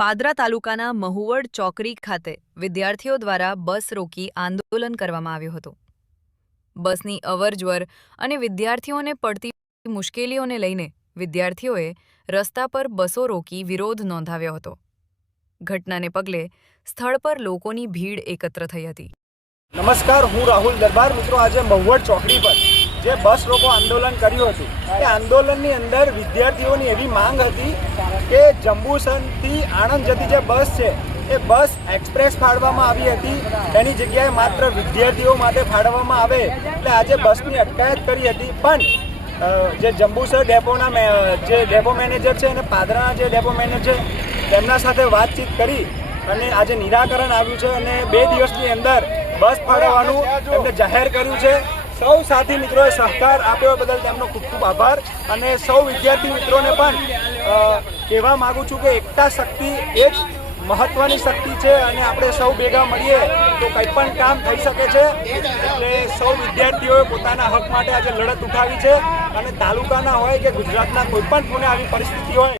પાદરા તાલુકાના મહુવડ ચોકડી ખાતે વિદ્યાર્થીઓ દ્વારા બસ રોકી આંદોલન કરવામાં આવ્યું હતું। બસની અવરજવર અને વિદ્યાર્થીઓને પડતી મુશ્કેલીઓને લઈને વિદ્યાર્થીઓએ રસ્તા પર બસો રોકી વિરોધ નોંધાવ્યો હતો। ઘટનાને પગલે સ્થળ પર લોકોની ભીડ એકત્ર થઈ હતી। નમસ્કાર, હું રાહુલ દરબાર। મિત્રો, આજે મહુવડ ચોકડી પર જે બસ રોકો આંદોલન કર્યું હતું એ આંદોલનની અંદર વિદ્યાર્થીઓની એવી માંગ હતી કે જંબુસરથી આણંદ જતી જે બસ છે એ બસ એક્સપ્રેસ ફાળવવામાં આવી હતી, એની જગ્યાએ માત્ર વિદ્યાર્થીઓ માટે ફાળવવામાં આવે એટલે આજે બસની અટકાયત કરી હતી। પણ જે જંબુસર ડેપોના જે ડેપો મેનેજર છે અને પાદરાના જે ડેપો મેનેજર તેમના સાથે વાતચીત કરી અને આજે નિરાકરણ આવ્યું છે અને 2 દિવસની અંદર બસ ફાળવવાનું એમને જાહેર કર્યું છે। સૌ સાથી મિત્રોએ સહકાર આપ્યો બદલ તેમનો ખૂબ ખૂબ આભાર અને સૌ વિદ્યાર્થી મિત્રોને પણ કહેવા માગું છું કે એકતા શક્તિ એ જ મહત્વની શક્તિ છે અને આપણે સૌ ભેગા મળીએ તો કંઈ પણ કામ થઈ શકે છે। એટલે સૌ વિદ્યાર્થીઓએ પોતાના હક માટે આજે લડત ઉઠાવી છે અને તાલુકાના હોય કે ગુજરાતના કોઈ પણ ખૂણે આવી પરિસ્થિતિ હોય